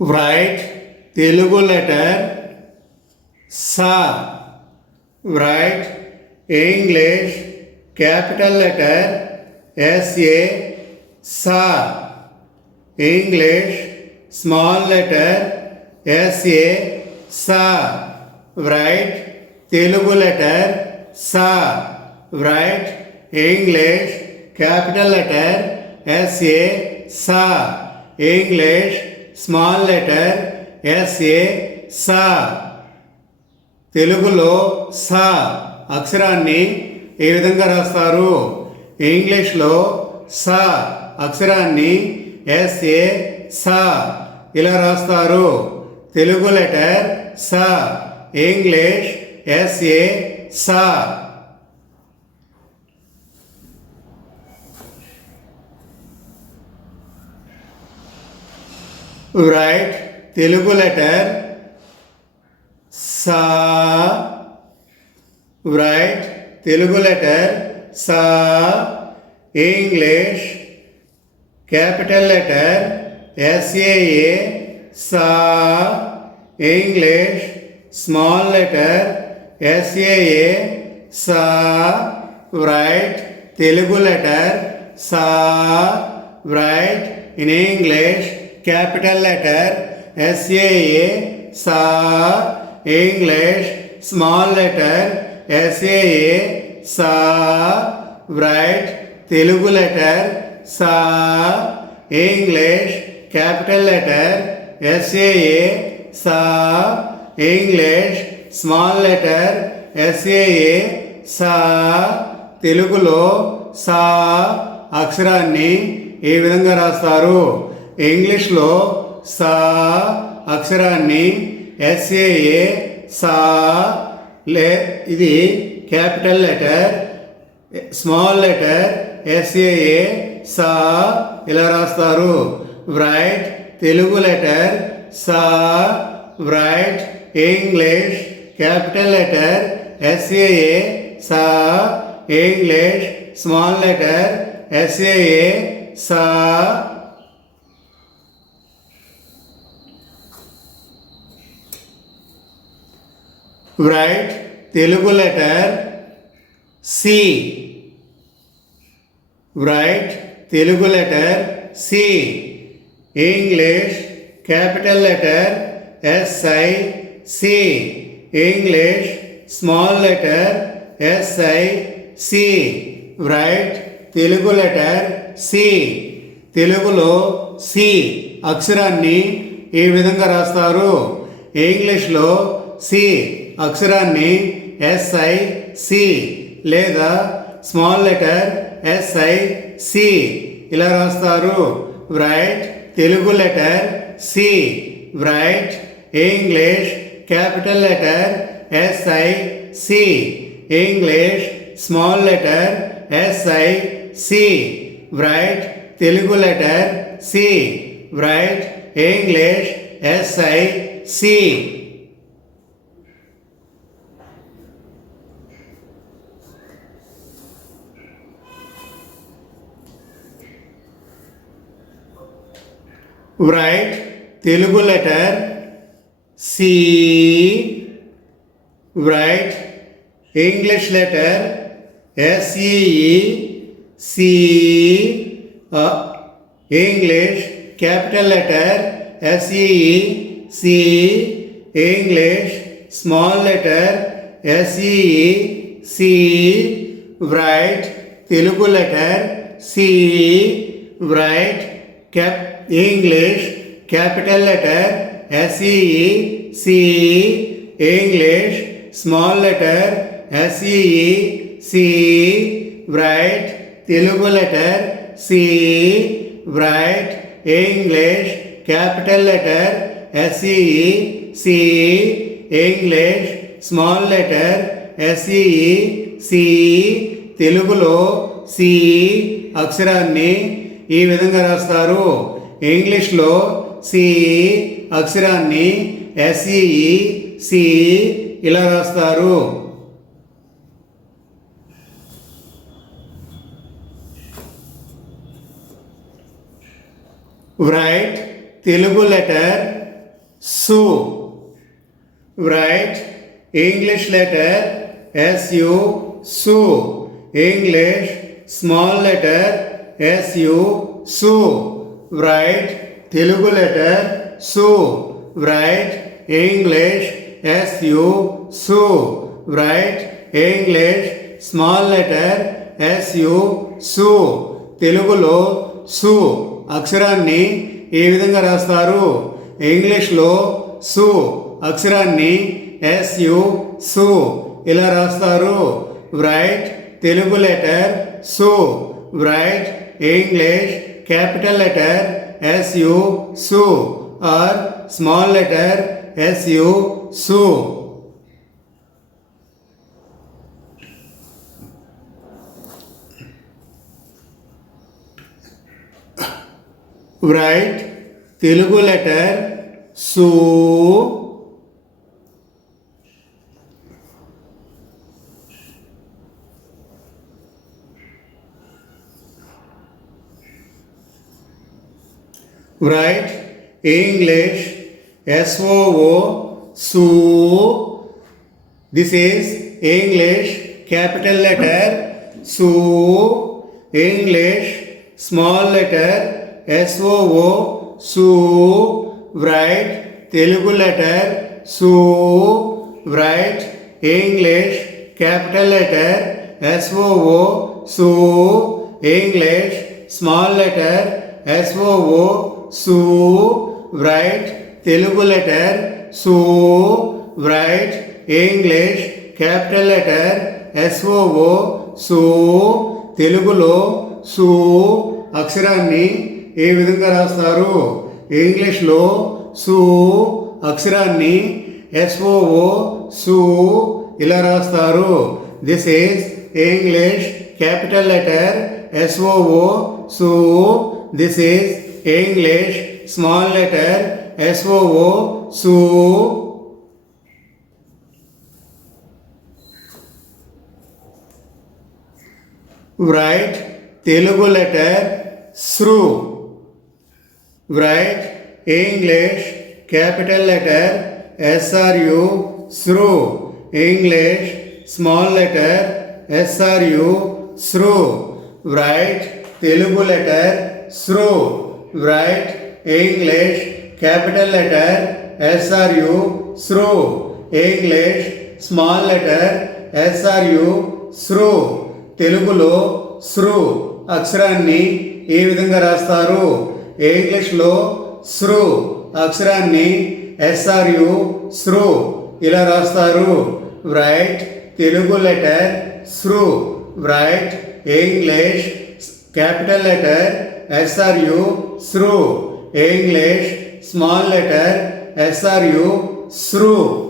write Telugu letter సా. write English capital letter SA sa. English small letter SA sa. write Telugu letter sa. write English capital letter SA sa. English small letter SA sa. తెలుగులో సా అక్షరాన్ని ఏ విధంగా రాస్తారు? ఇంగ్లీష్లో సా అక్షరాన్ని ఎస్ఏ సా ఇలా రాస్తారు. తెలుగు లెటర్ సా, ఇంగ్లీష్ ఎస్ఏ సా. రైట్ తెలుగు లెటర్ సా. రైట్ తెలుగు లెటర్ సా. ఇంగ్లీష్ క్యాపిటల్ లెటర్ ఎస్ఏఏ సా. ఇంగ్లీష్ స్మాల్ లెటర్ ఎస్ఏఏ సా. రైట్ తెలుగు లెటర్ సా. Right in English capital letter SAA సా. ఇంగ్లీష్ స్మాల్ లెటర్ ఎస్ఏఏ సా. రైట్ తెలుగు లెటర్ సా. ఇంగ్లీష్ క్యాపిటల్ లెటర్ ఎస్ఏఏ సా. ఇంగ్లీష్ స్మాల్ లెటర్ ఎస్ఏఏ సా. తెలుగులో సా అక్షరాన్ని ఏ విధంగా రాస్తారు? ఇంగ్లీష్లో సా అక్షరాన్ని ఎస్ఏఏ సా ఇది capital letter, small letter SAA సా ఇలా రాస్తారు. రైట్ తెలుగు లెటర్ సా. Right English capital letter SAA సా. ఇంగ్లీష్ స్మాల్ లెటర్ ఎస్ఏఏ సా. రైట్ తెలుగు లెటర్ సి. రైట్ తెలుగు లెటర్ సి. ఇంగ్లీష్ క్యాపిటల్ లెటర్ ఎస్ఐ సి. ఇంగ్లీష్ స్మాల్ లెటర్ ఎస్ఐ సి. రైట్ తెలుగు లెటర్ సి. తెలుగులో సి అక్షరాన్ని ఏ విధంగా రాస్తారు? ఇంగ్లీష్లో సి అక్షరాన్ని ఎస్ఐ సి లేదా స్మాల్ లెటర్ ఎస్ఐ సి ఇలా రాస్తారు. రైట్ తెలుగు లెటర్ సి. Write English capital letter SI సి. ఇంగ్లీష్ స్మాల్ లెటర్ ఎస్ఐ సి. రైట్ తెలుగు లెటర్ సి. రైట్ ఇంగ్లీష్ ఎస్ఐ సి. రైట్ తెలుగు లెటర్ సి. రైట్ ఇంగ్లీష్ లెటర్ ఎస్ఈఈ సి. ఇంగ్లీష్ క్యాపిటల్ లెటర్ ఎస్ఈఈ సి. ఇంగ్లీష్ స్మాల్ లెటర్ ఎస్ఈఈ సి. రైట్ తెలుగు లెటర్ సి. Write English capital letter S E E సి. ఇంగ్లీష్ స్మాల్ లెటర్ ఎస్ఈఈ సి. రైట్ తెలుగు లెటర్ సి. Write English capital letter S E E సి. ఇంగ్లీష్ స్మాల్ లెటర్ ఎస్ఈఈ సి. తెలుగులో సి అక్షరాన్ని ఈ విధంగా రాస్తారు. ఇంగ్లీష్లో సి అక్షరాన్ని ఎస్ఈఈ సి ఇలా రాస్తారు. Write Telugu letter su. Write English letter SU, su. English small letter SU, su. Write Telugu letter su. Write English SU, su. Write English small letter SU, su. తెలుగులో సు అక్షరాన్ని ఏ విధంగా రాస్తారు? ఇంగ్లీష్లో సు అక్షరాన్ని ఎస్యు సు ఇలా రాస్తారు. రైట్ తెలుగు లెటర్ సు. Right English capital letter SU సు ఆర్ స్మాల్ లెటర్ ఎస్యు సు. Write Telugu letter su. Write English SOO, su. This is English capital letter su. English small letter SOO, su. Write Telugu letter su. Write English capital letter SOO, su. English small letter SOO, su. Write Telugu letter su. Write English capital letter SOO, su. తెలుగులో సు అక్షరాన్ని ఏ విధంగా రాస్తారు? ఇంగ్లీష్లో సు అక్షరాన్ని ఎస్ఓఓ సు ఇలా రాస్తారు. This is English capital letter SOO సు. This is English small letter SOO సు. Write Telugu letter SRU. Write English capital letter SRU, SRU. English small letter SRU, SRU. Write Telugu letter SRU. Write English capital letter SRU, SRU. English small letter SRU, SRU. తెలుగులో స్రు అక్షరాన్ని ఏ విధంగా రాస్తారు? ఇంగ్లీష్లో స్రు అక్షరాన్ని ఎస్ఆర్యు స్రు ఇలా రాస్తారు. రైట్ తెలుగు లెటర్ స్రు. Right English capital letter SRU స్రు. ఇంగ్లీష్ స్మాల్ లెటర్ ఎస్ఆర్యు స్రు.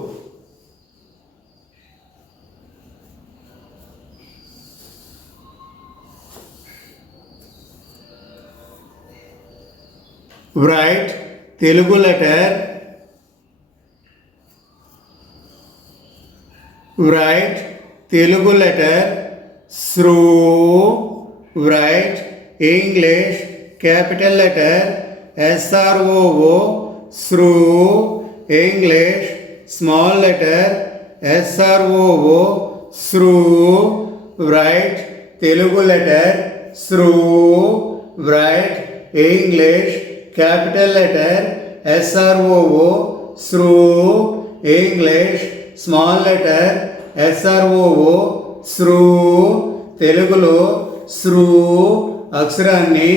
Write Telugu letter. Write Telugu letter SRU. Write English capital letter SROO, SRU. English small letter SROO, SRU. Write Telugu letter SRU. Write English capital letter SROO, SRU. English small letter SROO, SRU. తెలుగులో SRU అక్షరాన్ని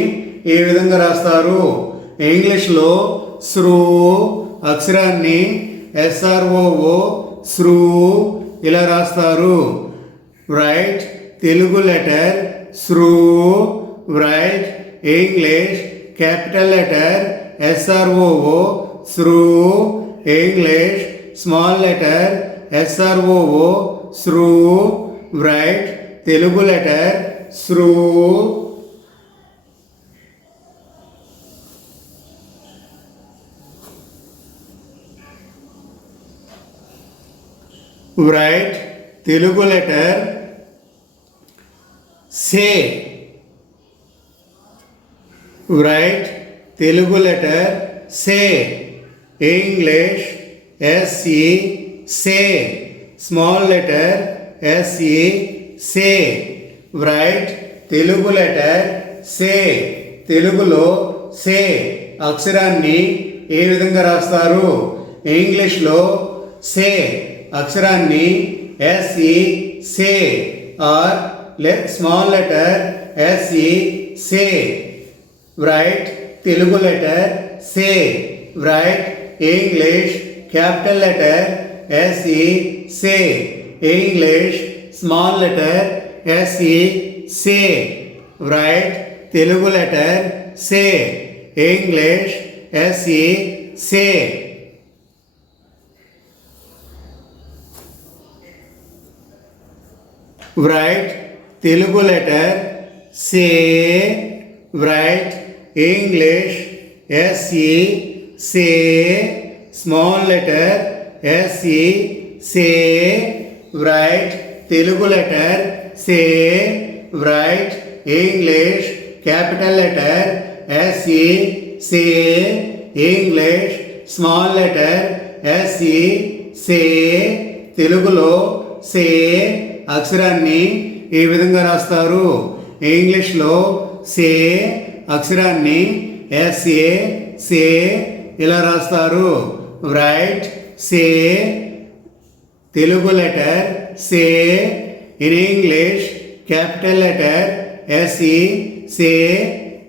ఏ విధంగా రాస్తారు? ఇంగ్లీష్లో SRU అక్షరాన్ని SROO, SRU ఇలా రాస్తారు. రైట్ Telugu letter SRU. Right English capital letter SROO, SRU. English small letter SROO, SRU. Write Telugu letter SRU. Write Telugu letter say. Write Telugu letter say. English, SE, say. Small letter SE, say. Write Telugu letter సే. తెలుగులో సే అక్షరాన్ని ఏ విధంగా రాస్తారు? ఇంగ్లీష్లో సే అక్షరాన్ని ఎస్ఈ సే ఆర్ స్మాల్ లెటర్ ఎస్ఈ సే. రైట్ తెలుగు లెటర్ సే. Right English capital letter SE సే. ఇంగ్లీష్ స్మాల్ లెటర్ ఎస్ఈ సే. రైట్ తెలుగు లెటర్ సే. ఇంగ్లీష్ ఎస్ఈ సే. write తెలుగు లెటర్ సే. write English SE సే. స్మాల్ లెటర్ SE సే. write తెలుగు లెటర్ సే. write English capital letter SE సే. ఇంగ్లీష్ స్మాల్ లెటర్ SE సే. తెలుగులో సే అక్షరాన్ని ఏ విధంగా రాస్తారు? ఇంగ్లీష్లో సే అక్షరాన్ని ఎస్ఏ సే ఇలా రాస్తారు. రైట్ సే తెలుగు లెటర్ సే. In English capital letter SE సే.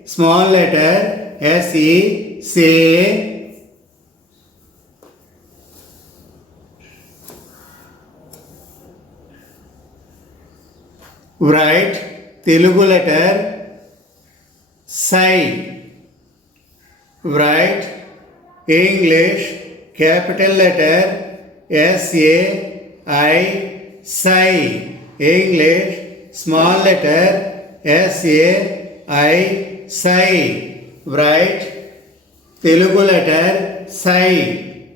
స్మాల్ లెటర్ ఎస్ఈ సే. write తెలుగు లెటర్ సై. write English capital letter SA I సై. English small letter SA I సై. write తెలుగు లెటర్ సై.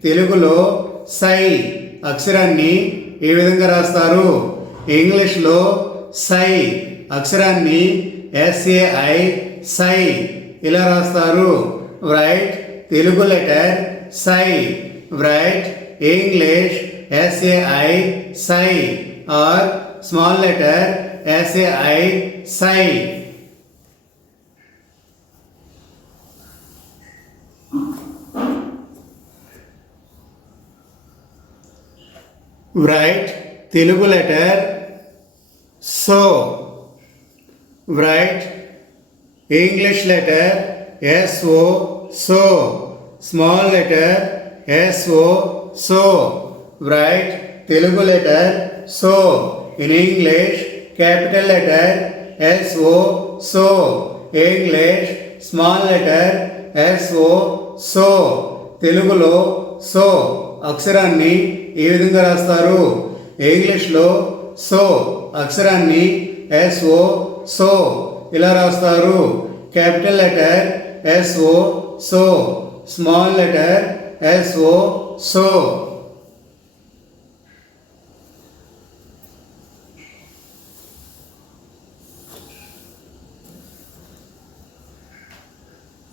తెలుగులో సై అక్షరాన్ని ఏ విధంగా రాస్తారు? ఇంగ్లీష్లో సై అక్షరాన్ని ఎస్ఏఐ సై ఇలా రాస్తారు. రైట్ తెలుగు లెటర్ సై. రైట్ ఇంగ్లీష్ ఎస్ఏఐ సై ఆర్ స్మాల్ లెటర్ ఎస్ఏఐ సై. రైట్ తెలుగు లెటర్ సో. write English letter SO so. Small letter SO so. write Telugu letter so. In English capital letter SO so. English small letter SO so. తెలుగులో సో అక్షరాన్ని ఏ విధంగా రాస్తారు? ఇంగ్లీష్లో సో అక్షరాన్ని ఎస్ఓ సో ఇలా రాస్తారు. క్యాపిటల్ లెటర్ ఎస్ఓ సో. స్మాల్ లెటర్ ఎస్ఓ సో.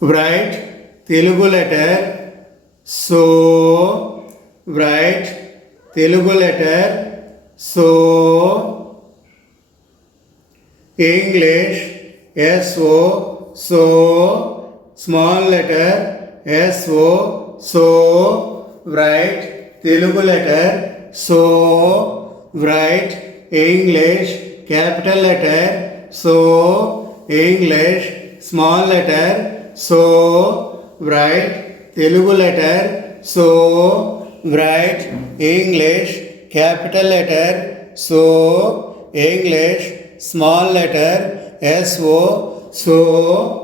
write తెలుగు లెటర్ సో. write తెలుగు లెటర్ సో. ఇంగ్లీష్ ఎస్ఓ సో. స్మాల్ లెటర్ ఎస్ఓ సో. రైట్ తెలుగు లెటర్ సో. రైట్ ఇంగ్లీష్ క్యాపిటల్ లెటర్ సో. ఇంగ్లీష్ స్మాల్ లెటర్ సో. రైట్ తెలుగు లెటర్ సో. రైట్ ఇంగ్లీష్ క్యాపిటల్ లెటర్ సో. ఇంగ్లీష్ స్మాల్ లెటర్ ఎస్ఓ సో.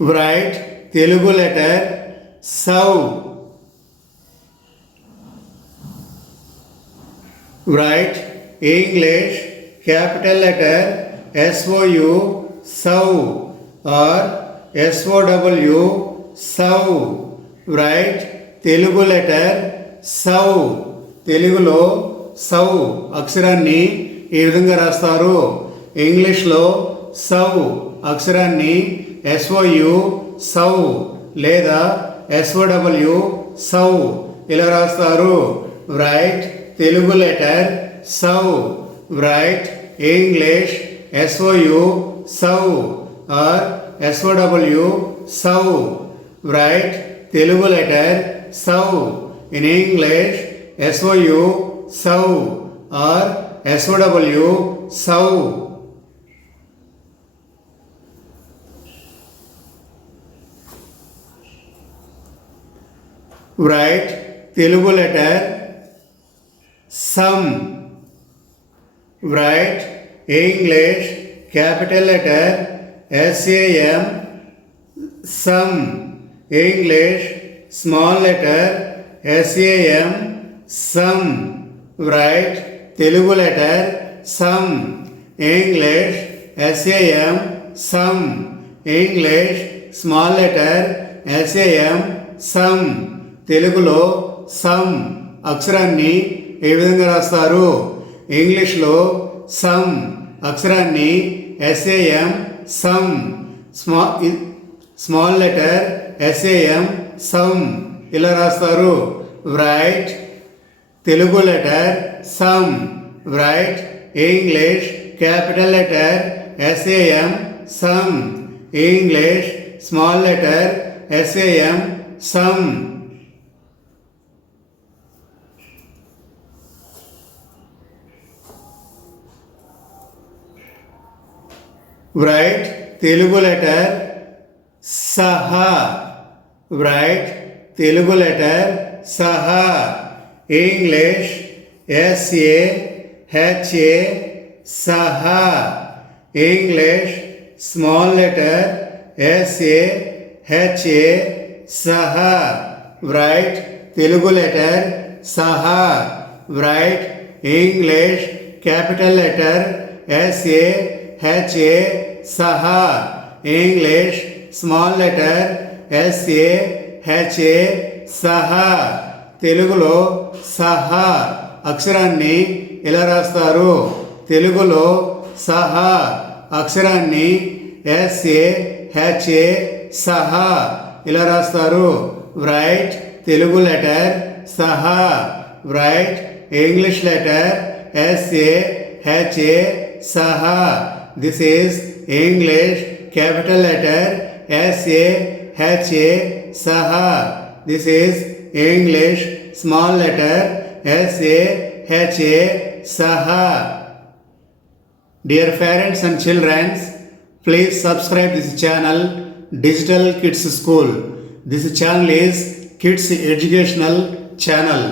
write తెలుగు లెటర్ సౌ. write English capital letter SOU సౌ ఆర్ SOW సౌ. write తెలుగు లెటర్ సౌ. తెలుగులో సౌ అక్షరాన్ని ఏ విధంగా రాస్తారు? ఇంగ్లీష్లో సౌ అక్షరాన్ని SOU సౌ లేదా SOW సౌ ఇలా రాస్తారు. రైట్ తెలుగు లెటర్ సౌ. రైట్ ఇంగ్లీష్ SOU సౌ ఆర్ SOW సౌ. రైట్ తెలుగు లెటర్ సౌ. ఇన్ ఇంగ్లీష్ SOU సౌ ఆర్ SOW సౌ. రైట్ Telugu letter some. Right English capital letter SAM some. English small letter SAM some. Right Telugu letter some. English SAM some. English small letter SAM some. తెలుగులో సమ్ అక్షరాన్ని ఏ విధంగా రాస్తారు? ఇంగ్లీష్లో సమ్ అక్షరాన్ని SAM some, small letter SAM some ఇలా రాస్తారు. రైట్ Telugu letter some. Right English capital letter SAM some. English small letter SAM some. Right Telugu లెటర్ సహా. రైట్ తెలుగు లెటర్ సహా. ఇంగ్లీష్ SAHA సహా. ఇంగ్లీష్ స్మాల్ లెటర్ SAHA సహా. రైట్ తెలుగు లెటర్ సహా. Right English capital letter SAHA సహా. English small letter SAHA సహా. తెలుగులో సహా అక్షరాన్ని ఎలా రాస్తారు? తెలుగులో సహా అక్షరాన్ని SAHA సహా ఇలా రాస్తారు. రైట్ తెలుగు లెటర్ సహా. రైట్ ఇంగ్లీష్ లెటర్ SAHA సహా. This is English capital letter SAHA సహా. This is English small letter SAHA సహా. Dear parents and children, please subscribe this channel Digital Kids School. This channel is Kids Educational Channel.